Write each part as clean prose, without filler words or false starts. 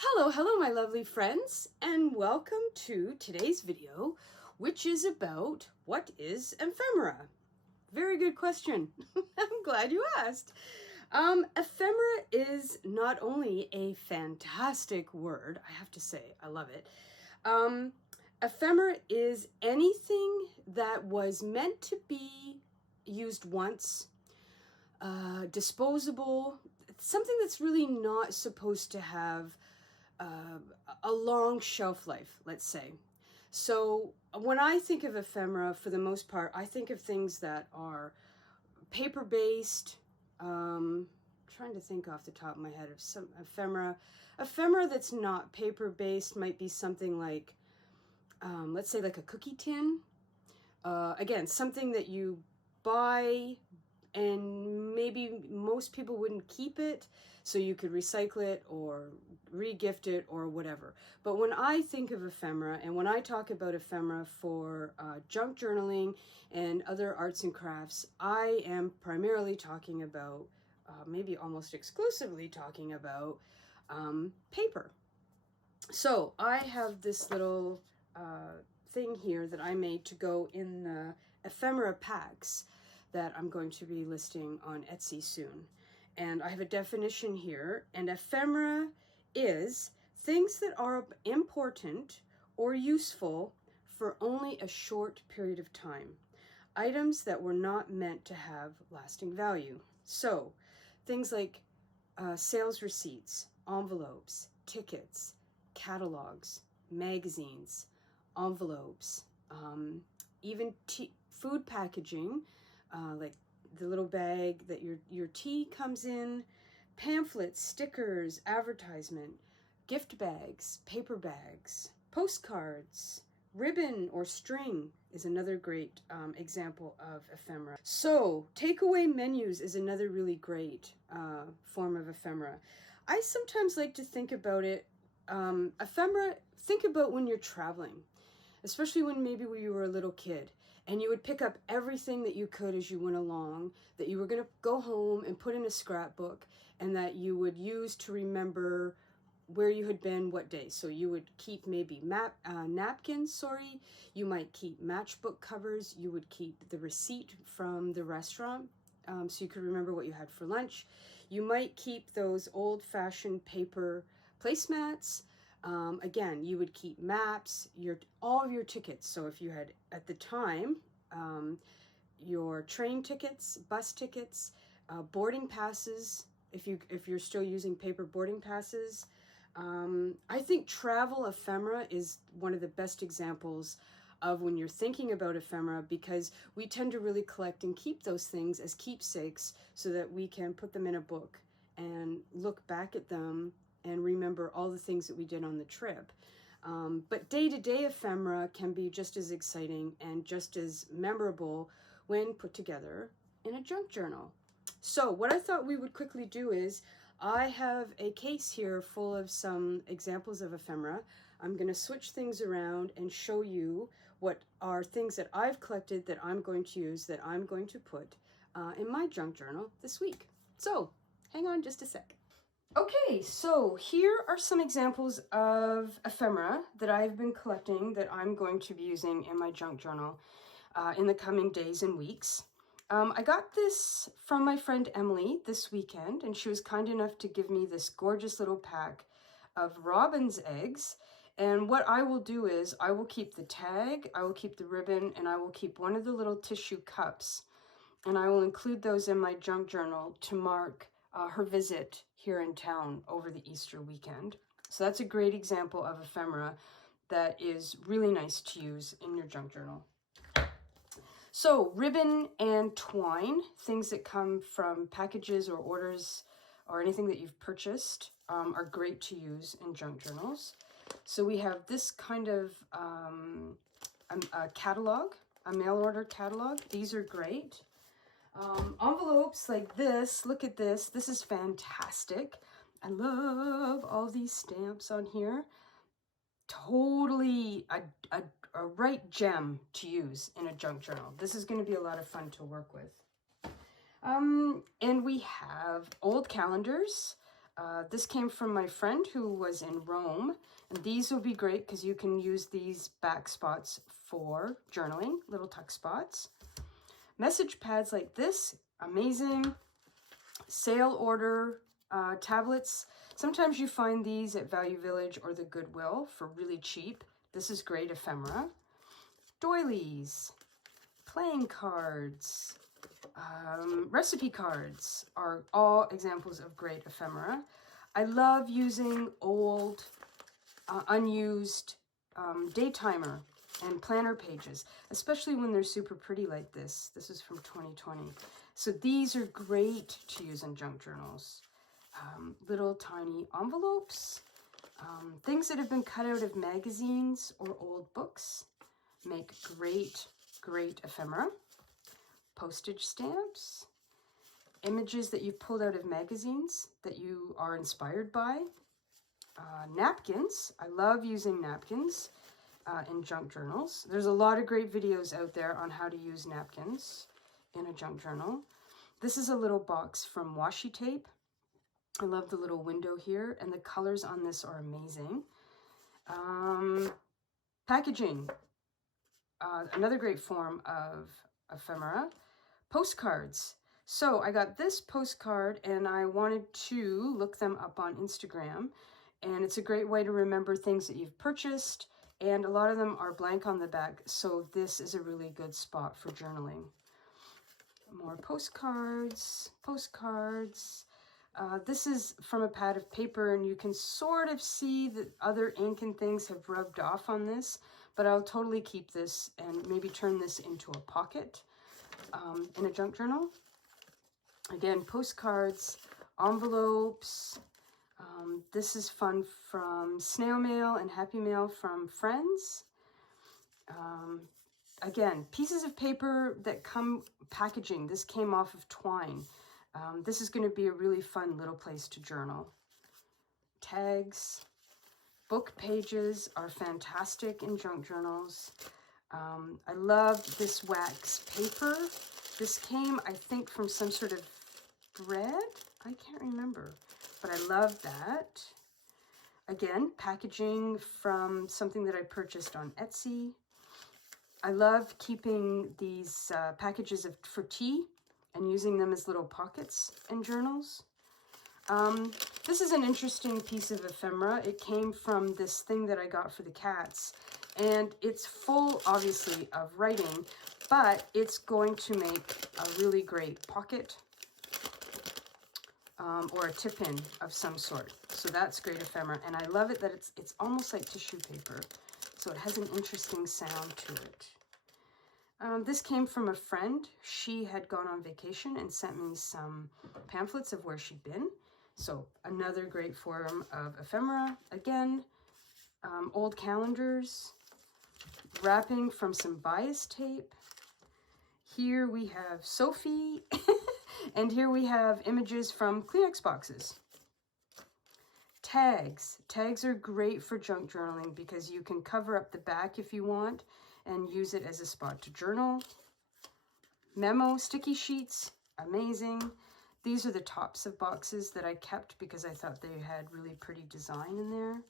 Hello, my lovely friends, and welcome to today's video, which is about what is ephemera? Very good question. I'm glad you asked. Ephemera is not only a fantastic word, I have to say, I love it. Ephemera is anything that was meant to be used once, disposable, something that's really not supposed to have a long shelf life, let's say. So when I think of ephemera, for the most part, I think of things that are paper-based. Trying to think off the top of my head of some ephemera. Ephemera that's not paper-based might be something like, let's say like a cookie tin. Again, something that you buy and maybe most people wouldn't keep it, so you could recycle it or re-gift it or whatever. But when I think of ephemera, and when I talk about ephemera for junk journaling and other arts and crafts, I am primarily talking about, maybe almost exclusively talking about paper. So I have this little thing here that I made to go in the ephemera packs that I'm going to be listing on Etsy soon. And I have a definition here, and ephemera is things that are important or useful for only a short period of time. Items that were not meant to have lasting value. So things like sales receipts, envelopes, tickets, catalogs, magazines, envelopes, even food packaging, like the little bag that your tea comes in, pamphlets, stickers, advertisement, gift bags, paper bags, postcards, ribbon or string is another great example of ephemera. So takeaway menus is another really great form of ephemera. I sometimes like to think about it, ephemera, think about when you're traveling, especially when maybe you were a little kid and you would pick up everything that you could as you went along, that you were going to go home and put in a scrapbook, and that you would use to remember where you had been what day. So you would keep maybe napkins, you might keep matchbook covers, you would keep the receipt from the restaurant, so you could remember what you had for lunch. You might keep those old-fashioned paper placemats. Again, you would keep maps, all of your tickets. So if you had, at the time, your train tickets, bus tickets, boarding passes, if you're still using paper boarding passes. I think travel ephemera is one of the best examples of when you're thinking about ephemera, because we tend to really collect and keep those things as keepsakes so that we can put them in a book and look back at them and remember all the things that we did on the trip. But day-to-day ephemera can be just as exciting and just as memorable when put together in a junk journal. So what I thought we would quickly do is, I have a case here full of some examples of ephemera. I'm going to switch things around and show you what are things that I've collected that I'm going to use, that I'm going to put in my junk journal this week. So hang on just a sec. Okay, so here are some examples of ephemera that I've been collecting that I'm going to be using in my junk journal in the coming days and weeks. I got this from my friend Emily this weekend, and she was kind enough to give me this gorgeous little pack of robin's eggs. And what I will do is I will keep the tag, I will keep the ribbon, and I will keep one of the little tissue cups. And I will include those in my junk journal to mark her visit here in town over the Easter weekend. So that's a great example of ephemera that is really nice to use in your junk journal. So ribbon and twine, things that come from packages or orders or anything that you've purchased, are great to use in junk journals. So we have this kind of a catalog, a mail order catalog. These are great. Envelopes like this, look at this. This is fantastic. I love all these stamps on here. Totally a right gem to use in a junk journal. This is going to be a lot of fun to work with. And we have old calendars. This came from my friend who was in Rome, and these will be great because you can use these back spots for journaling, little tuck spots. Message pads like this, amazing. Sale order tablets. Sometimes you find these at Value Village or the Goodwill for really cheap. This is great ephemera. Doilies, playing cards, recipe cards are all examples of great ephemera. I love using old, unused day timer and planner pages, especially when they're super pretty like this. This is from 2020. So these are great to use in junk journals. Little tiny envelopes, things that have been cut out of magazines or old books make great, great ephemera. Postage stamps, images that you've pulled out of magazines that you are inspired by. Napkins. I love using napkins in junk journals. There's a lot of great videos out there on how to use napkins in a junk journal. This is a little box from washi tape. I love the little window here, and the colors on this are amazing. Packaging. Another great form of ephemera. Postcards. So I got this postcard and I wanted to look them up on Instagram, and it's a great way to remember things that you've purchased, and a lot of them are blank on the back, so this is a really good spot for journaling. More postcards. This is from a pad of paper, and you can sort of see that other ink and things have rubbed off on this, but I'll totally keep this and maybe turn this into a pocket in a junk journal. Again, postcards, envelopes. This is fun from snail mail and happy mail from friends. Again, pieces of paper that come packaging. This came off of twine. This is going to be a really fun little place to journal. Tags. Book pages are fantastic in junk journals. I love this wax paper. This came, I think, from some sort of bread. I can't remember, but I love that. Again, packaging from something that I purchased on Etsy. I love keeping these packages for tea and using them as little pockets in journals. This is an interesting piece of ephemera. It came from this thing that I got for the cats, and it's full, obviously, of writing, but it's going to make a really great pocket or a tip-in of some sort. So that's great ephemera, and I love it that it's almost like tissue paper, so it has an interesting sound to it. This came from a friend. She had gone on vacation and sent me some pamphlets of where she'd been. So another great form of ephemera. Again, old calendars, wrapping from some bias tape. Here we have Sophie, and here we have images from Kleenex boxes. Tags. Tags are great for junk journaling because you can cover up the back if you want and use it as a spot to journal. Memo sticky sheets, amazing. These are the tops of boxes that I kept because I thought they had really pretty design in there.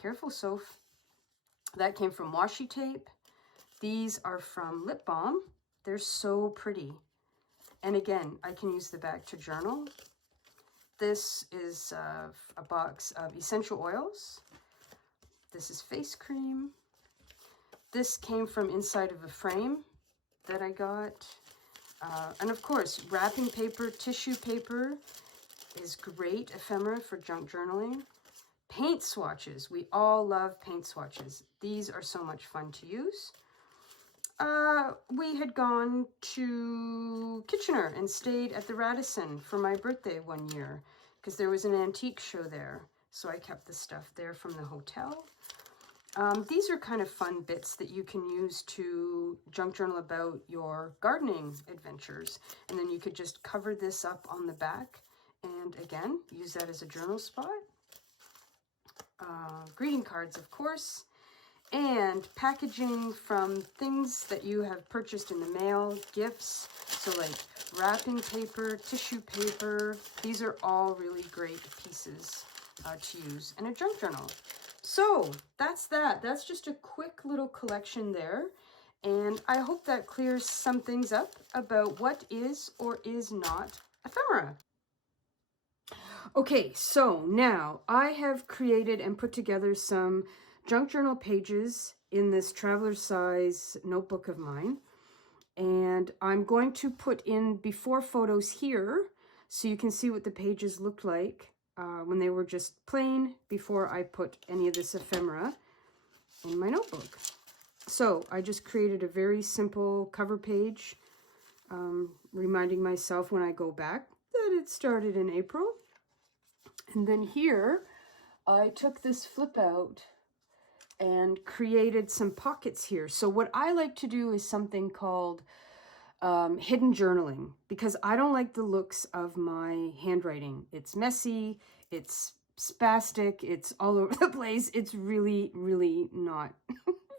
Careful, Soph. That came from washi tape. These are from lip balm. They're so pretty. And again, I can use the back to journal. This is a box of essential oils. This is face cream. This came from inside of a frame that I got. And of course, wrapping paper, tissue paper is great ephemera for junk journaling. Paint swatches. We all love paint swatches. These are so much fun to use. We had gone to Kitchener and stayed at the Radisson for my birthday one year because there was an antique show there. So I kept the stuff there from the hotel. These are kind of fun bits that you can use to junk journal about your gardening adventures. And then you could just cover this up on the back and again, use that as a journal spot. Greeting cards, of course. and packaging from things that you have purchased in the mail, gifts, so like wrapping paper, tissue paper. These are all really great pieces to use, and a junk journal. So that's that. That's just a quick little collection there. And I hope that clears some things up about what is or is not ephemera. Okay, so now I have created and put together some junk journal pages in this traveler size notebook of mine. And I'm going to put in before photos here so you can see what the pages looked like when they were just plain before I put any of this ephemera in my notebook. So I just created a very simple cover page, reminding myself when I go back that it started in April. And then here I took this flip out and created some pockets here. So what I like to do is something called hidden journaling, because I don't like the looks of my handwriting. It's messy, it's spastic, it's all over the place. It's really, really not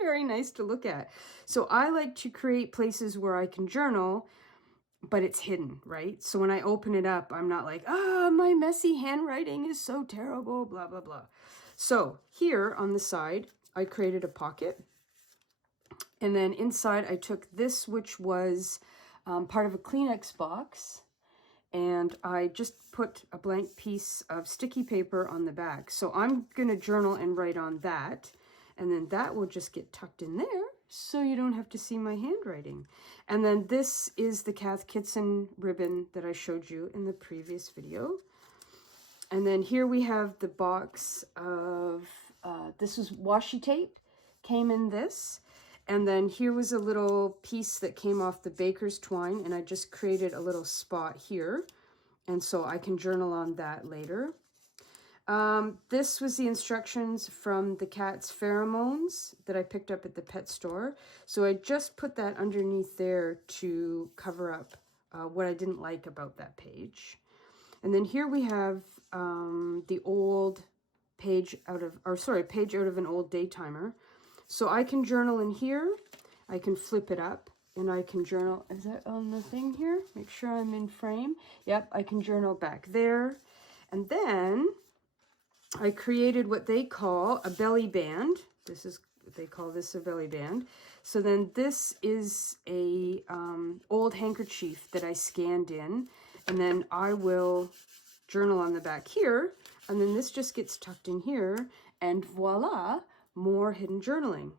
very nice to look at. So I like to create places where I can journal, but it's hidden, right? So when I open it up, I'm not like, my messy handwriting is so terrible, blah, blah, blah. So here on the side, I created a pocket. And then inside I took this, which was part of a Kleenex box. And I just put a blank piece of sticky paper on the back. So I'm going to journal and write on that. And then that will just get tucked in there so you don't have to see my handwriting. And then this is the Cath Kidston ribbon that I showed you in the previous video. And then here we have the box of, this was washi tape, came in this. And then here was a little piece that came off the baker's twine, and I just created a little spot here. And so I can journal on that later. This was the instructions from the cat's pheromones that I picked up at the pet store. So I just put that underneath there to cover up what I didn't like about that page. And then here we have the old page out of, page out of an old daytimer. So I can journal in here, I can flip it up, and I can journal, is that on the thing here? Make sure I'm in frame. Yep, I can journal back there. And then I created what they call a belly band. This is, they call this a belly band. So then this is a old handkerchief that I scanned in, and then I will journal on the back here, and then this just gets tucked in here, and voila, more hidden journaling.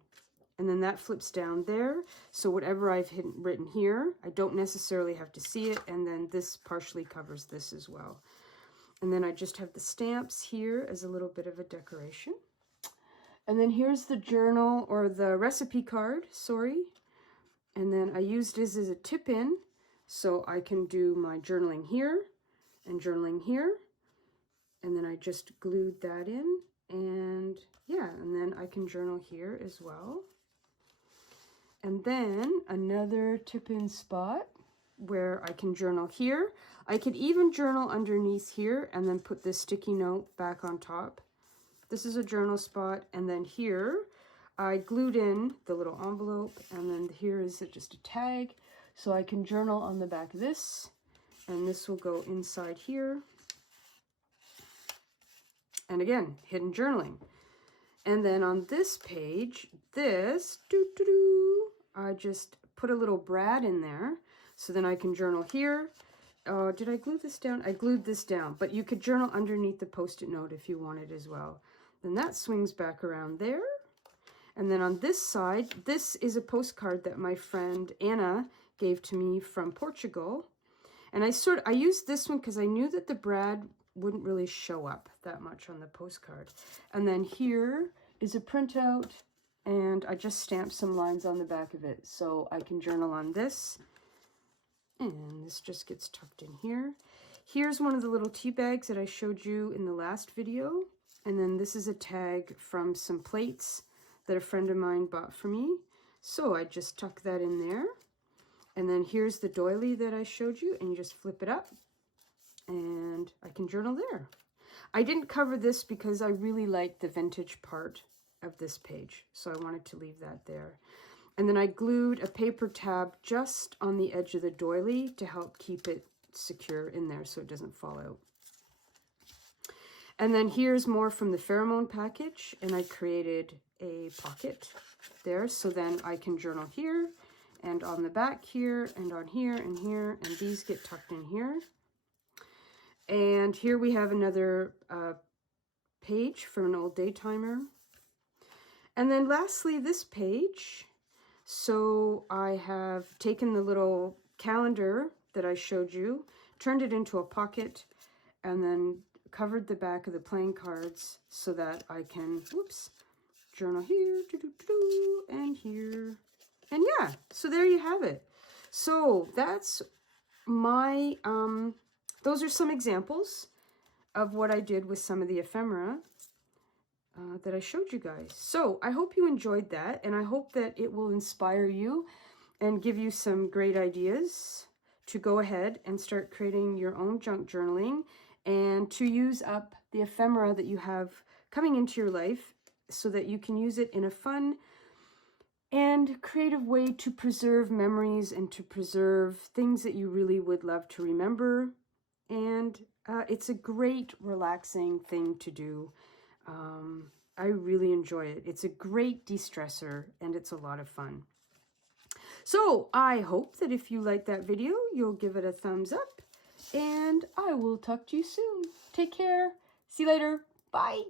And then that flips down there. So whatever I've written here, I don't necessarily have to see it. And then this partially covers this as well. And then I just have the stamps here as a little bit of a decoration. And then here's the journal, or the recipe card, sorry. And then I used this as a tip-in, so I can do my journaling here and journaling here. And then I just glued that in. And yeah, and then I can journal here as well. And then another tip-in spot where I can journal here. I could even journal underneath here and then put this sticky note back on top. This is a journal spot. And then here, I glued in the little envelope, and then here is just a tag. So I can journal on the back of this, and this will go inside here. And again, hidden journaling. And then on this page, this, I just put a little brad in there. So then I can journal here. Did I glue this down? I glued this down, but you could journal underneath the post-it note if you wanted as well. Then that swings back around there. And then on this side, this is a postcard that my friend Anna gave to me from Portugal. And I used this one because I knew that the brad wouldn't really show up that much on the postcard. And then here is a printout, and I just stamped some lines on the back of it so I can journal on this. And this just gets tucked in here. Here's one of the little tea bags that I showed you in the last video. And then this is a tag from some plates that a friend of mine bought for me. So I just tuck that in there. And then here's the doily that I showed you, and you just flip it up and I can journal there. I didn't cover this because I really like the vintage part of this page. So I wanted to leave that there. And then I glued a paper tab just on the edge of the doily to help keep it secure in there so it doesn't fall out. And then here's more from the pheromone package, and I created a pocket there, so then I can journal here and on the back here and on here and here, and these get tucked in here. And here we have another page from an old daytimer. And then lastly, this page. So I have taken the little calendar that I showed you, turned it into a pocket, and then covered the back of the playing cards so that I can, whoops, journal here, and here. And yeah, so there you have it. So that's my, those are some examples of what I did with some of the ephemera that I showed you guys. So I hope you enjoyed that, and I hope that it will inspire you and give you some great ideas to go ahead and start creating your own junk journaling and to use up the ephemera that you have coming into your life so that you can use it in a fun and creative way to preserve memories and to preserve things that you really would love to remember. And it's a great relaxing thing to do. I really enjoy it. It's a great de-stressor and it's a lot of fun. So I hope that if you like that video, you'll give it a thumbs up, and I will talk to you soon. Take care. See you later. Bye.